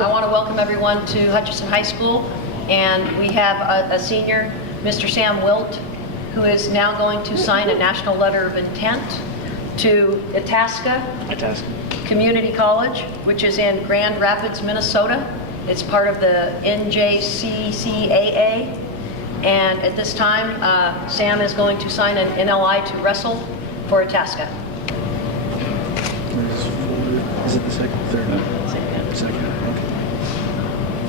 I want to welcome everyone to Hutchison High School, and we have a senior, Mr. Sam Wilt, who is now going to sign a national letter of intent to Itasca Community College, which is in Grand Rapids, Minnesota. It's part of the NJCCAA, and at this time, Sam is going to sign an NLI to wrestle for Itasca. Is it the second, third? Second. Okay.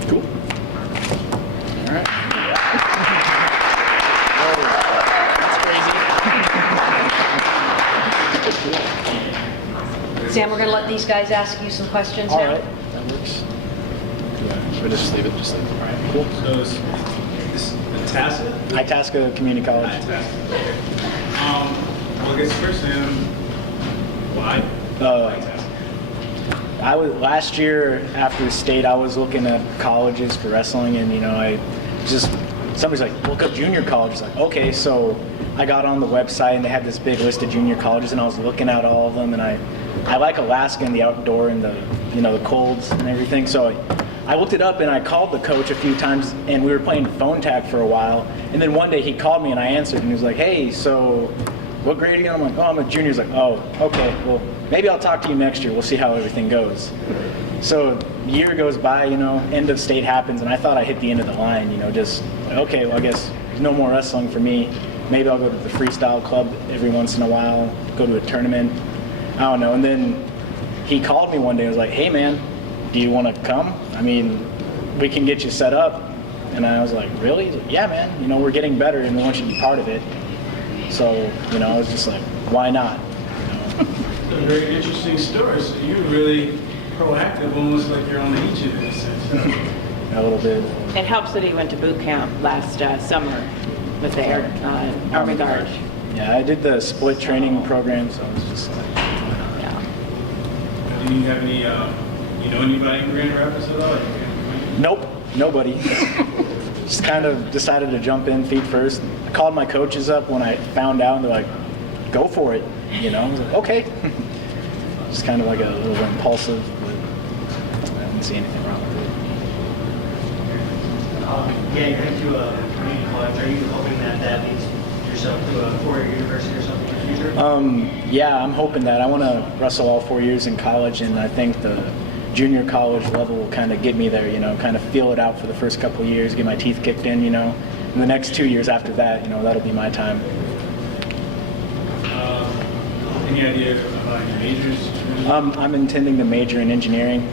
Cool. All right. Whoa, that's crazy. Sam, we're going to let these guys ask you some questions All now. right, that works. Yeah, we just leave it. Just leave it. All right. Cool. So is this Itasca? Itasca Community College. Itasca. Well, I guess first, Sam, why? Why Itasca? I was last year after state. I was looking at colleges for wrestling, and somebody's like, look up junior colleges. Like, okay, so I got on the website, and they had this big list of junior colleges, and I was looking at all of them, and I like Alaska and the outdoor and the the colds and everything. So I looked it up, and I called the coach a few times, and we were playing phone tag for a while. And then one day he called me, and I answered, and he was like, hey, so what grade are you in? I'm like, oh, I'm a junior. He's like, oh, okay, well, maybe I'll talk to you next year. We'll see how everything goes. So a year goes by, end of state happens, and I thought I hit the end of the line, just like, okay, well, I guess there's no more wrestling for me. Maybe I'll go to the freestyle club every once in a while, go to a tournament. I don't know. And then he called me one day and was like, hey, man, do you want to come? I mean, we can get you set up. And I was like, really? He's like, yeah, man, we're getting better, and we want you to be part of it. So, I was just like, why not? It's a very interesting story. So you're really proactive, almost like you're on the agent in a sense. A little bit. It helps that he went to boot camp last summer with the Army Guard. Yeah, I did the split training program, so I was just like, Yeah. Do you have any, anybody in Grand Rapids at all? nope, nobody. Just kind of decided to jump in feet first. I called my coaches up when I found out, and they're like, go for it. I was like, okay. Just kind of like a little impulsive, but I didn't see anything wrong with it. You're into a community college. Are you hoping that leads yourself to a four-year university or something in the future? Yeah, I'm hoping that. I want to wrestle all 4 years in college, and I think the junior college level will kind of get me there, kind of feel it out for the first couple of years, get my teeth kicked in, and the next 2 years after that, that'll be my time. Any idea about your majors? I'm intending to major in engineering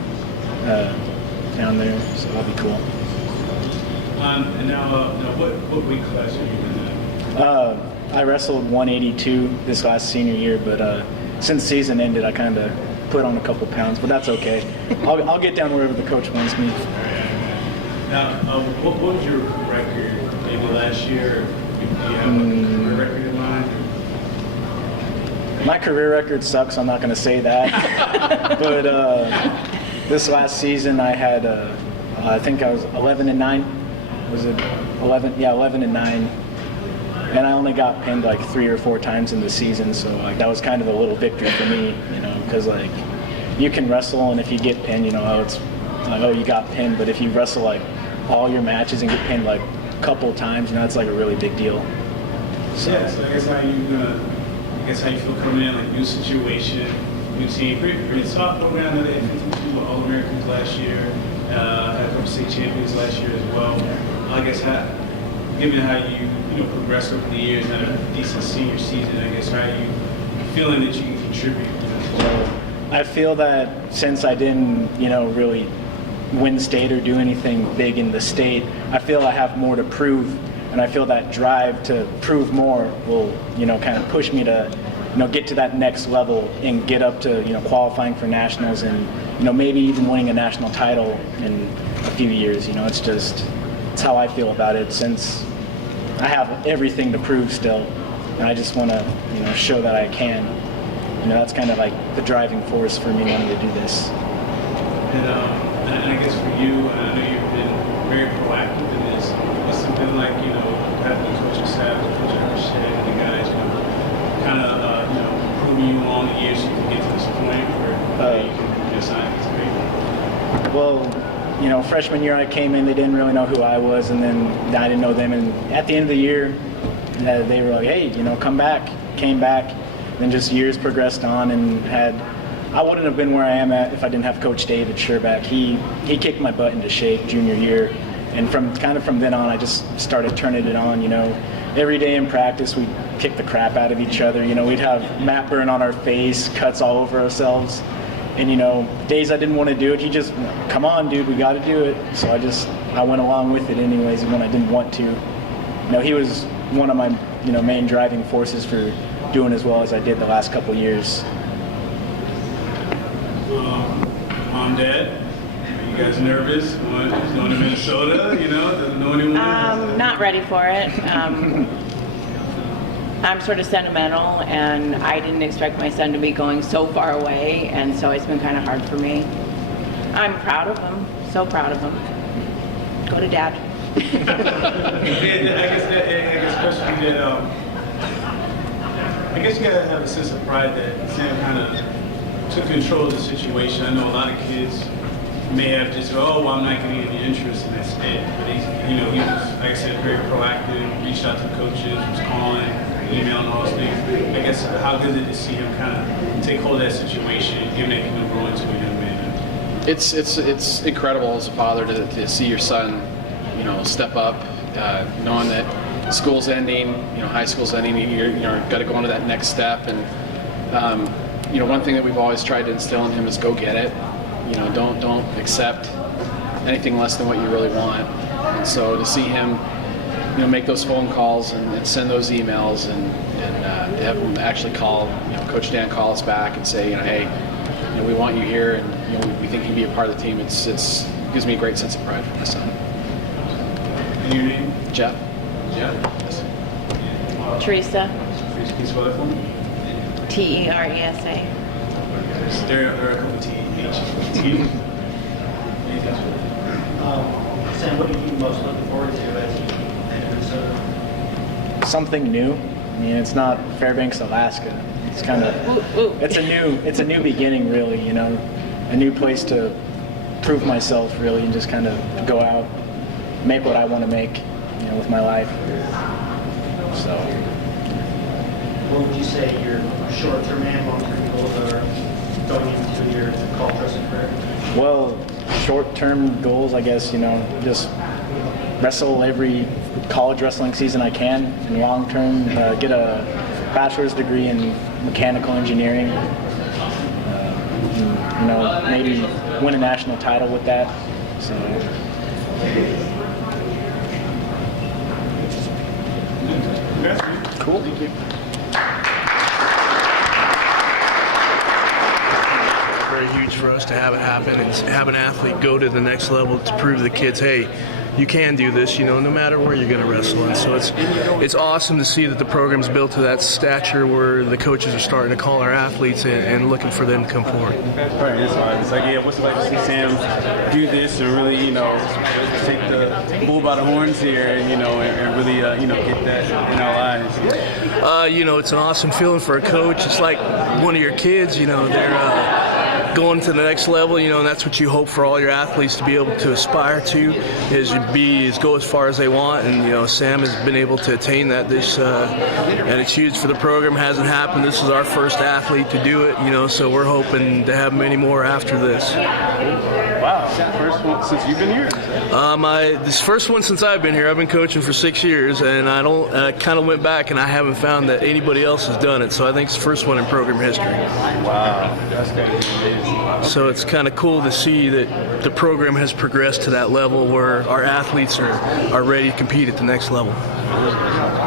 down there, so that'll be cool. And now, what weight class are you in? I wrestled 182 this last senior year, but since season ended, I kind of put on a couple pounds, but that's okay. I'll get down wherever the coach wants me. Now, what was your record maybe last year? Do you have a career record in mind? My career record sucks, I'm not going to say that. But this last season I had, I think I was 11-9. Was it 11? Yeah, 11-9. And I only got pinned like 3 or 4 times in the season, so like that was kind of a little victory for me, because like you can wrestle, and if you get pinned, it's like, oh, you got pinned. But if you wrestle like all your matches and get pinned like a couple times, that's like a really big deal. So, yeah, so I guess how you feel coming in, like new situation, new team, pretty soft program. That they had 52 All-Americans last year, had a couple state champions last year as well. I guess given how you progressed over the years, had a decent senior season, I guess how are you feeling that you can contribute? I feel that since I didn't, really win state or do anything big in the state, I feel I have more to prove, and I feel that drive to prove more will, kind of push me to, get to that next level and get up to, qualifying for nationals and, maybe even winning a national title in a few years. It's how I feel about it, since I have everything to prove still, and I just want to, show that I can. That's kind of like the driving force for me wanting to do this. And I guess for you, I know you've been very proactive in this. What's it been like, having the coaching staff, Coach Hutchison, and the guys, kind of, proving you along the years so you can get to this point where you can sign this paper? Well, you know, freshman year I came in, they didn't really know who I was, and then I didn't know them. And at the end of the year, they were like, hey, you know, come back. Came back. Then just years progressed on, and I wouldn't have been where I am at if I didn't have Coach David Sherback. He kicked my butt into shape junior year, and from then on, I just started turning it on. You know, every day in practice, we'd kick the crap out of each other. You know, we'd have mat burn on our face, cuts all over ourselves. And, you know, days I didn't want to do it, he just, come on, dude, we got to do it. So I went along with it anyways, when I didn't want to. You know, he was one of my, you know, main driving forces for doing as well as I did the last couple years. Mom, Dad, are you guys nervous going to Minnesota? You know, doesn't know anyone. Not ready for it. I'm sort of sentimental, and I didn't expect my son to be going so far away, and so it's been kind of hard for me. I'm proud of him, so proud of him. Go to Dad. I guess you gotta have a sense of pride that Sam kind of took control of the situation. I know a lot of kids may have just, oh, well, I'm not getting any interest, and that's it. But he was, like I said, very proactive. Reached out to coaches, was calling, emailing, all those things. I guess how good is it to see him kind of take hold of that situation, given that he can grow into a young man? It's incredible as a father to see your son, you know, step up, knowing that school's ending, you know, high school's ending, you're got to go on to that next step. And you know, one thing that we've always tried to instill in him is go get it. You know, don't accept anything less than what you really want. And so to see him, you know, make those phone calls and send those emails and to have him actually call, you know, Coach Dan call us back and say, you know, hey, you know, we want you here, and you know, we think you can be a part of the team. It gives me a great sense of pride for my son. And your name? Jeff. Yes. Teresa. Can you spell that for me? Teresa. There are a couple T. Sam, what are you most looking forward to as you enter Minnesota? Something new. I mean, it's not Fairbanks, Alaska. It's kind of, it's a new beginning, really. You know, a new place to prove myself, really, and just kind of go out, make what I want to make, you know, with my life. So. What would you say your short-term and long-term goals are going into your college wrestling career? Well, short-term goals, I guess, you know, just wrestle every college wrestling season I can, and long-term, get a bachelor's degree in mechanical engineering. You know, maybe win a national title with that. So. Cool. Thank you. Very huge for us to have it happen and have an athlete go to the next level to prove to the kids, hey, you can do this, you know, no matter where you're going to wrestle. And so it's awesome to see that the program's built to that stature where the coaches are starting to call our athletes and looking for them to come forward. Right, it's hard. It's like, yeah, what's it like to see Sam do this and really, you know, take the bull by the horns here and, you know, and really, you know, get that in our lives? You know, it's an awesome feeling for a coach. It's like one of your kids, you know, they're going to the next level, you know, and that's what you hope for all your athletes to be able to aspire to, is go as far as they want. And, you know, Sam has been able to attain that and it's huge for the program. It hasn't happened. This is our first athlete to do it, you know, so we're hoping to have many more after this. Wow, first one since you've been here? This first one since I've been here. I've been coaching for 6 years, and I kind of went back and I haven't found that anybody else has done it. So I think it's the first one in program history. Wow, that's kind of amazing. So it's kind of cool to see that the program has progressed to that level where our athletes are ready to compete at the next level.